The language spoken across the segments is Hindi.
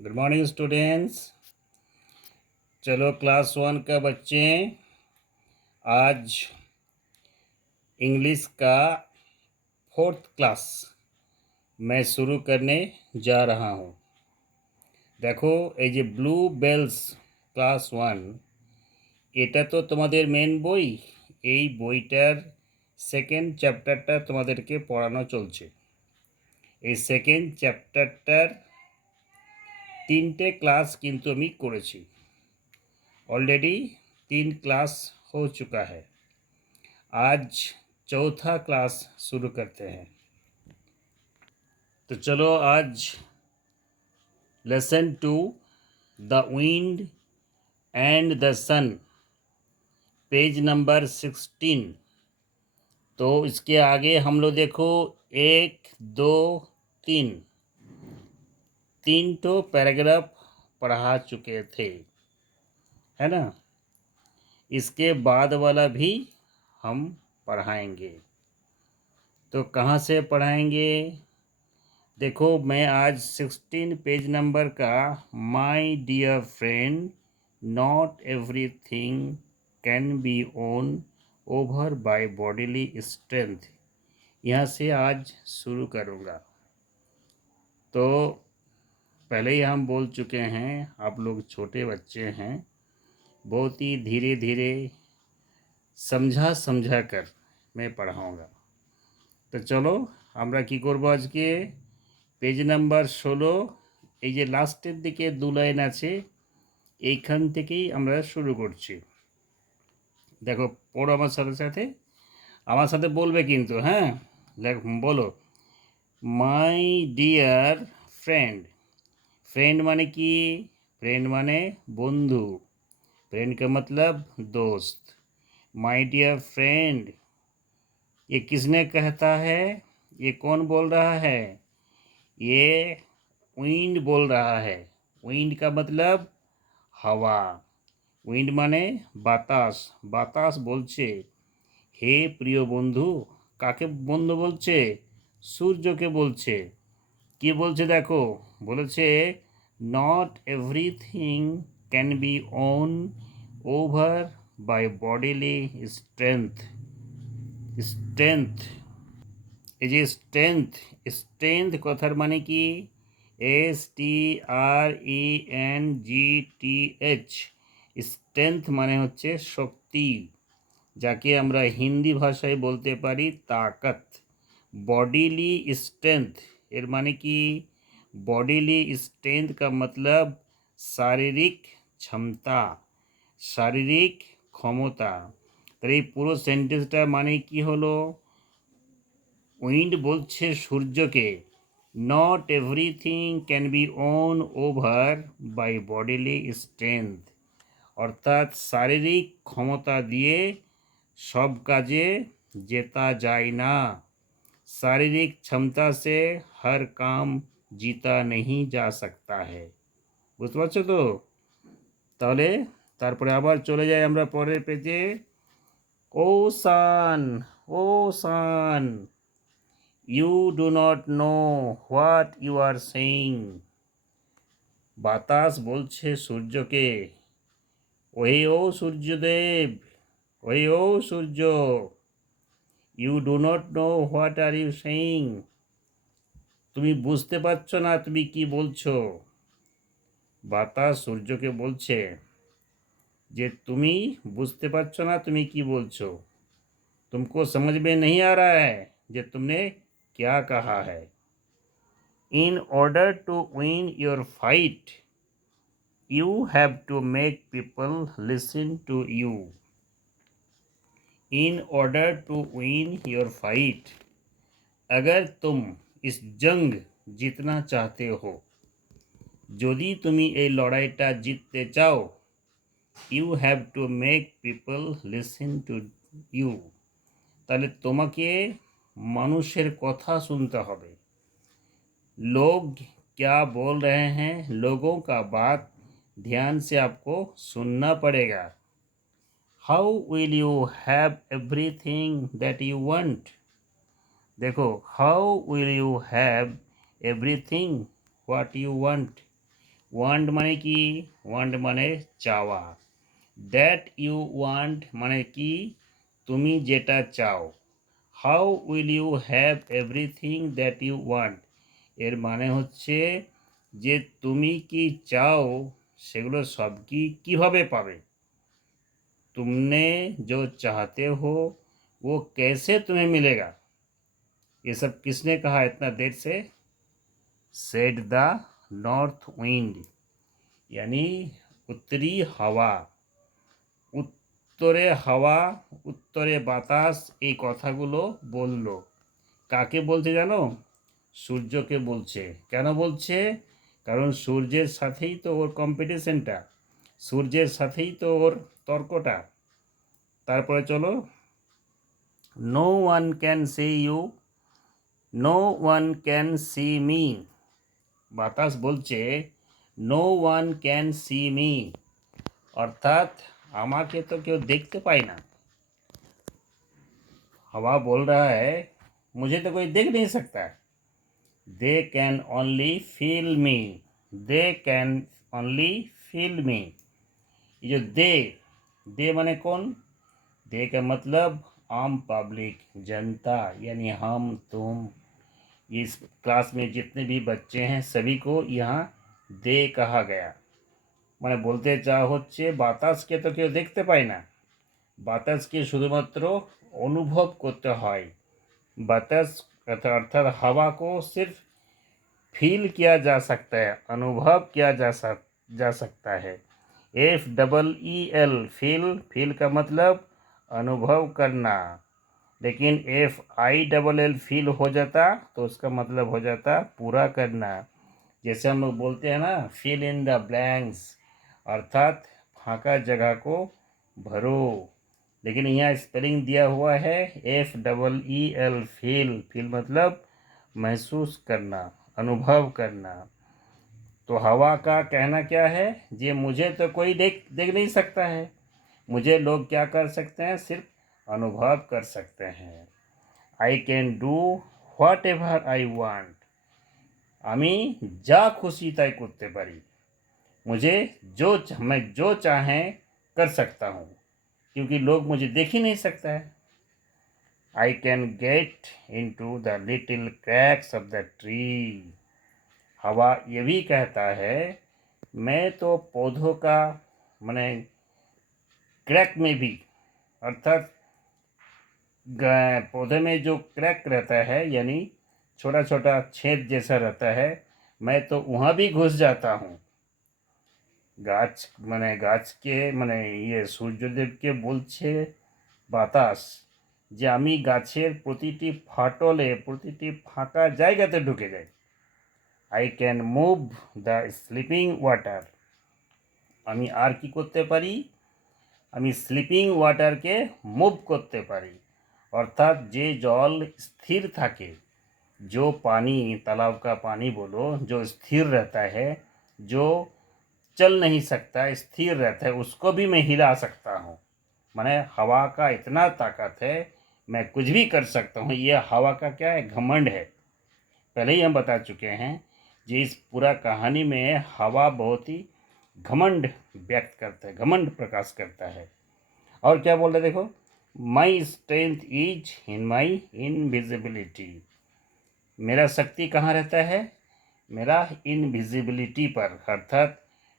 Good morning students. चलो क्लास 1 का बच्चे, आज इंग्लिश का 4th क्लास मैं शुरू करने जा रहा हूँ। देखो এই যে ব্লু বেলস ক্লাস 1 এটা তো তোমাদের মেন বই। এই বইটার সেকেন্ড চ্যাপ্টারটা তোমাদেরকে পড়ানো চলছে। এই সেকেন্ড চ্যাপ্টারটার 3টে ক্লাস কিন্তু আমি করেছি। ऑलरेडी 3 क्लास हो चुका है। आज चौथा क्लास शुरू करते हैं। तो चलो आज lesson 2 the wind and the sun, page number 16। तो इसके आगे हम लोग देखो 1 2 3 तो पैराग्राफ पढ़ा चुके थे, है ना। इसके बाद वाला भी हम पढ़ाएंगे। तो कहाँ से पढ़ाएंगे? देखो मैं आज 16 पेज नंबर का my dear friend not everything can be won over by bodily strength, यहाँ से आज शुरू करूँगा। तो पहले ही हम बोल चुके हैं, आप लोग छोटे बच्चे हैं, बहुत ही धीरे धीरे समझा कर मैं पढ़ाऊँगा। तो चलो আমরা কি করব আজকে পেজ নাম্বার 16 এই যে লাস্টের দিকে 2 লাইন আছে, এইখান থেকেই আমরা শুরু করছি। দেখো পড়ো আমার সাথে বলবে কিন্তু, হ্যাঁ বলো মাই ডিয়ার फ्रेंड। फ्रेंड माने কি? फ्रेंड माने বন্ধু, फ्रेंड का मतलब दोस्त। माय डियर फ्रेंड ये किसने कहता है? ये कौन बोल रहा है? ये विंड बोल रहा है। विंड का मतलब हवा। विंड माने বাতাস। বাতাস বলছে হে প্রিয় বন্ধু। কাকে বন্ধু বলছে? সূর্যকে বলছে। কি বলছে দেখো, বলেছে not everything can be won over by bodily strength. Strength, এই যে স্ট্রেংথ কথার মানে কি? STRENGTH। স্ট্রেংথ মানে হচ্ছে শক্তি, যাকে আমরা হিন্দি ভাষায় বলতে পারি তাকত। बॉडीली स्ट्रेंथ এর মানে কি? बॉडीली स्ट्रेंथ का मतलब শারীরিক क्षमता, শারীরিক ক্ষমতা। তাহলে এই পুরো সেন্টেন্সটা মানে কি হলো? উইন্ড বলছে সূর্যকে not everything can be won over by bodily strength, অর্থাৎ শারীরিক ক্ষমতা দিয়ে সব কাজে জেতা যায় না। शारीरिक क्षमता से हर काम जीता नहीं जा सकता है। বুঝতে পারছো তো? তাহলে তারপরে আবার চলে যাই আমরা পরের পেজে। Oh sun, oh sun, you do not know what you are saying. বাতাস বলছে সূর্যকে ওহে ও সূর্যদেব, ওহে ও সূর্য, you do not know what are you saying. তুমি বুঝতে পারছো না তুমি কি বলছো। বাতাস সূর্যকে বলছে যে তুমি বুঝতে পারছো না তুমি কি বলছো। तुमको समझ में नहीं आ रहा है যে तुमने क्या कहा है। In order to win your fight, you have to make people listen to you. In order to win your fight, अगर तुम इस जंग जीतना चाहते हो, যদি তুমি এই লড়াইটা জিততে চাও, you have to make people listen to you, তাহলে তোমাকে মানুষের কথা শুনতে হবে। लोग क्या बोल रहे हैं, लोगों का बात ध्यान से आपको सुनना पड़ेगा। How will you have everything that you want. देखो how will you have everything what you want, want মানে কি? ওয়ান্ট মানে চাওয়া। দ্যাট ইউ ওয়ান্ট মানে কি? তুমি যেটা চাও। How will you have everything that you want, এর মানে হচ্ছে যে তুমি কি চাও সেগুলো সব কি কিভাবে पावे। तुमने जो चाहते हो वो कैसे तुम्हें मिलेगा। ये सब किसने कहा इतना देर से? सेड द नॉर्थ विंड, यानी उत्तरी हवा। उत्तरे हवा, उत्तरे বাতাস এই কথাগুলো বললো। কাকে বলছে জানো? সূর্যকে বলছে। কেন বলছে? কারণ সূর্যের সাথেই তো ওর কম্পিটিশনটা, সূর্যের সাথেই তো ওর তর্কটা। তারপরে চলো, no one can see you, no one can see me. বাতাস বলছে no one can see me, অর্থাৎ আমাকে তো কেউ দেখতে পায় না। हवा बोल रहा है मुझे तो कोई देख नहीं सकता। They can only feel me, they can only feel me. ये जो दे माने कौन? दे का मतलब आम पब्लिक, जनता, यानी हम तुम। इस क्लास में जितने भी बच्चे हैं सभी को यहाँ दे कहा गया। মানে বলতে চাওয়া হচ্ছে বাতাসকে তো কেউ দেখতে পায় না, বাতাসকে শুধুমাত্র অনুভব করতে হয়। বাতাस अर्थात हवा को सिर्फ फील किया जा सकता है, अनुभव किया जा सकता है। FEEL, फील, फील का मतलब अनुभव करना। लेकिन FILL फील हो जाता तो उसका मतलब हो जाता पूरा करना। जैसे हम लोग बोलते हैं ना, फिल इन द ब्लैंक्स, अर्थात फाँका जगह को भरो। लेकिन यहाँ स्पेलिंग दिया हुआ है FEEL, फील, फील मतलब महसूस करना, अनुभव करना। तो हवा का कहना क्या है? ये मुझे तो कोई देख देख नहीं सकता है, मुझे लोग क्या कर सकते हैं? सिर्फ अनुभव कर सकते हैं। I can do what ever I want, আমি যা খুশি তাই করতে পারি। मुझे मैं जो चाहें कर सकता हूँ, क्योंकि लोग मुझे देख ही नहीं सकता है। I can get into the little cracks of the tree. हवा ये भी कहता है मैं तो पौधों का मैंने क्रैक में भी, अर्थात पौधे में जो क्रैक रहता है यानी छोटा छोटा छेद जैसा रहता है, मैं तो वहाँ भी घुस जाता हूँ। গাছকে সূর্যদেবকে বলছে বাতাস যে আমি গাছের প্রতিটি ফাটলে, প্রতিটি ফাঁকা জায়গাতে ঢুকে যাই। I can move the sleeping water, আমি আর কি করতে পারি? আমি স্লিপিং ওয়াটারকে মুভ করতে পারি। अर्थात যে জল স্থির থাকে, जो पानी, तालाब का पानी बोलो, जो स्थिर रहता है, जो चल नहीं सकता, स्थिर रहता है, उसको भी मैं हिला सकता हूँ। माने हवा का इतना ताकत है, मैं कुछ भी कर सकता हूँ। ये हवा का क्या है? घमंड है। पहले ही हम बता चुके हैं कि इस पूरा कहानी में हवा बहुत ही घमंड व्यक्त करता है, घमंड प्रकाश करता है। और क्या बोल रहे देखो, my strength is in my invisibility, मेरा शक्ति कहाँ रहता है? मेरा इनविजिबिलिटी पर। अर्थात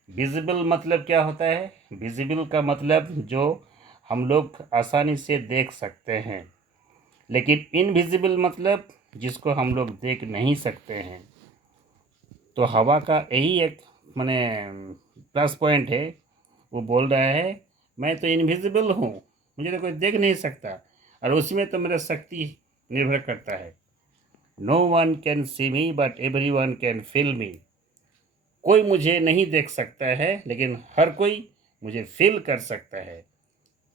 विजिबल मतलब क्या होता है? विजिबल का मतलब जो हम लोग आसानी से देख सकते हैं, लेकिन इनविजिबल मतलब जिसको हम लोग देख नहीं सकते हैं। तो हवा का यही एक माने प्लस पॉइंट है। वो बोल रहा है मैं तो इनविजिबल हूँ, मुझे तो कोई देख नहीं सकता, और उसमें तो मेरा शक्ति निर्भर करता है। No one can see me but everyone can feel me, कोई मुझे नहीं देख सकता है लेकिन हर कोई मुझे फील कर सकता है।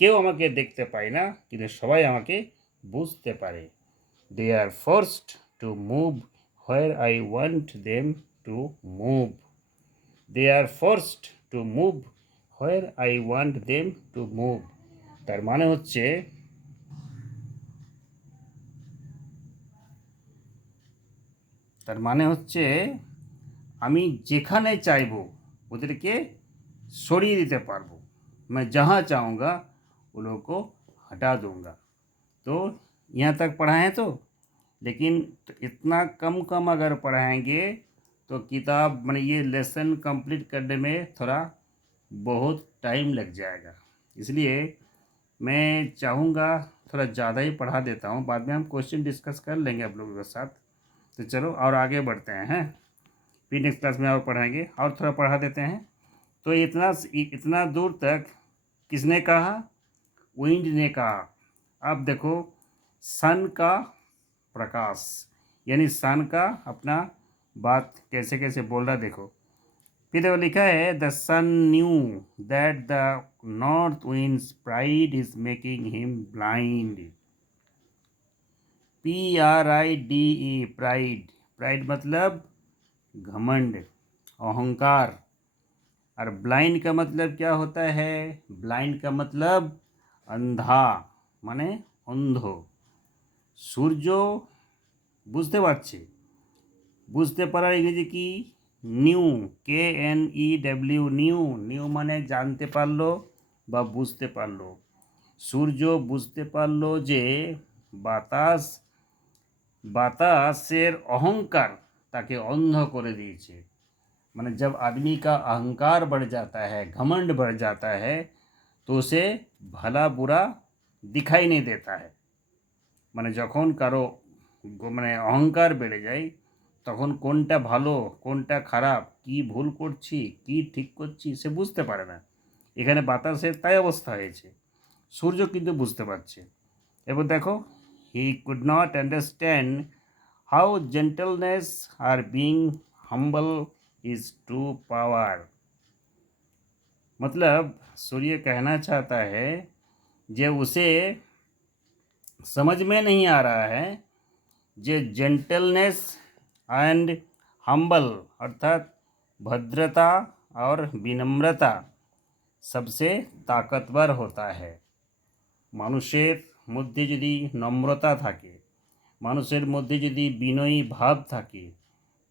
কেউ আমাকে দেখতে পায় না কিন্তু সবাই আমাকে বুঝতে পারে। They are forced to move where I want them to move, they are forced to move where I want them to move. তার মানে হচ্ছে আমি যেখানে চাইবো ওদেরকে সরিয়ে দিতে পারবো। मैं जहाँ चाहूँगा वो लोगों को हटा दूँगा। तो यहाँ तक पढ़ाएं तो, लेकिन इतना कम कम अगर पढ़ाएंगे तो किताब माने ये लेसन कंप्लीट करने में थोड़ा बहुत टाइम लग जाएगा। इसलिए मैं चाहूँगा थोड़ा ज़्यादा ही पढ़ा देता हूँ, बाद में हम क्वेश्चन डिस्कस कर लेंगे आप लोगों के साथ। तो चलो और आगे बढ़ते हैं, फिर नेक्स्ट क्लास में और पढ़ाएंगे और थोड़ा पढ़ा देते हैं। तो इतना दूर तक किसने कहा? विंड ने कहा। अब देखो सन का प्रकाश, यानी सन का अपना बात कैसे कैसे बोल रहा देखो। फिर देखो लिखा है the sun knew that the north wind's pride is making him blind. PRIDE, pride. Pride मतलब घमंड, अहंकार। और ब्लाइंड का मतलब क्या होता है? ब्लाइंड का मतलब अंधा, माने अंधो। सूर्य बुझते पारछे, बुझते पारार इंग्रेजी की নিউ, KNEW, নিউ। নিউ মানে জানতে পারলো বা বুঝতে পারলো। সূর্য বুঝতে পারলো যে বাতাসের অহংকার তাকে অন্ধ করে দিয়েছে। माने जब आदमी का अहंकार बढ़ जाता है, घमंड बढ़ जाता है, तो उसे भला बुरा दिखाई नहीं देता है। माने যখন কারো মানে অহংকার বেড়ে যায় তখন কোনটা ভালো কোনটা খারাপ, কি ভুল করছি কি ঠিক করছি সে বুঝতে পারে না। এখানে বাতাসের তাই অবস্থা হয়েছে, সূর্য কিন্তু বুঝতে পারছে। এবার দেখো he could not understand how gentleness আর being humble is true power. मतलब सूर्य कहना चाहता है जे उसे समझ में नहीं आ रहा है जे जेंटलनेस एंड हम्बल अर्थात भद्रता और विनम्रता सबसे ताकतवर होता है। मानुषेर मध्य यदि नम्रता थाके, मानुषेर मध्य यदि विनयी भाव थाके,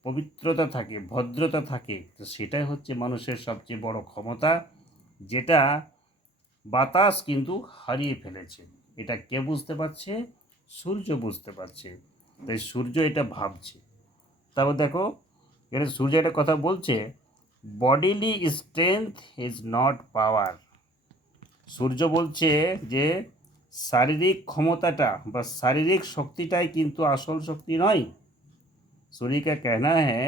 पवित्रता थाके, भद्रता थाके, तो सेटाई होच्छे मानुषेर सबचेये बड़ो क्षमता, जेटा बातास किन्तु हारिये फेलेছে। এটা কে বুঝতে পারছে? সূর্য বুঝতে পারছে। তাই সূর্য এটা ভাবছে। তারপর দেখো এখানে সূর্য একটা কথা বলছে, বডিলি স্ট্রেংথ ইজ নট পাওয়ার। সূর্য বলছে যে শারীরিক ক্ষমতাটা বা শারীরিক শক্তিটাই কিন্তু আসল শক্তি নয়। सूर्य का कहना है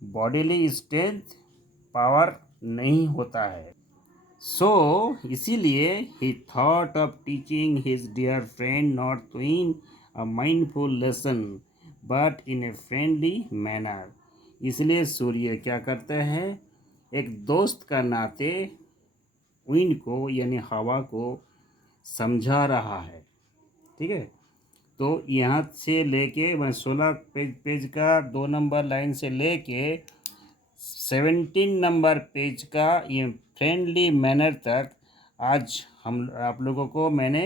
बॉडीली स्ट्रेंथ पावर नहीं होता है। सो इसीलिए he thought of teaching his dear friend north wind a mindful lesson but in a friendly manner. इसलिए सूर्य क्या करता है, एक दोस्त का नाते विंड को यानी हवा को समझा रहा है। ठीक है, तो यहाँ से लेके मैं 16 पेज का 2 नंबर लाइन से लेके 17 नंबर पेज का ये फ्रेंडली मैनर तक आज हम आप लोगों को मैंने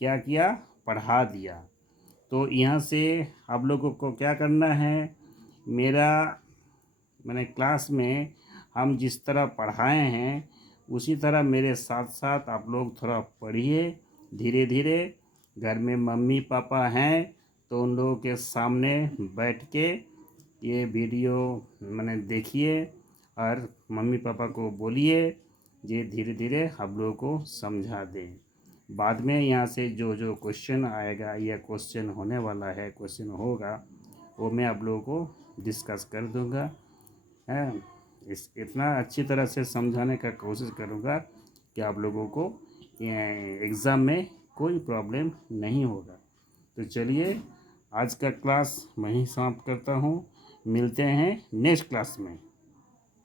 क्या किया, पढ़ा दिया। तो यहाँ से आप लोगों को क्या करना है, मेरा मैंने क्लास में हम जिस तरह पढ़ाए हैं उसी तरह मेरे साथ साथ आप लोग थोड़ा पढ़िए धीरे धीरे। घर में मम्मी पापा हैं तो उन लोगों के सामने बैठ के ये वीडियो मैंने देखिए और मम्मी पापा को बोलिए ये धीरे धीरे आप लोगों को समझा दें। बाद में यहाँ से जो जो क्वेश्चन आएगा या क्वेश्चन होने वाला है, क्वेश्चन होगा, वो मैं आप लोगों को डिस्कस कर दूँगा। इतना अच्छी तरह से समझाने का कोशिश करूँगा कि आप लोगों को एग्ज़ाम में कोई प्रॉब्लम नहीं होगा। तो चलिए आज का क्लास मैं ही समाप्त करता हूँ, मिलते हैं नेक्स्ट क्लास में।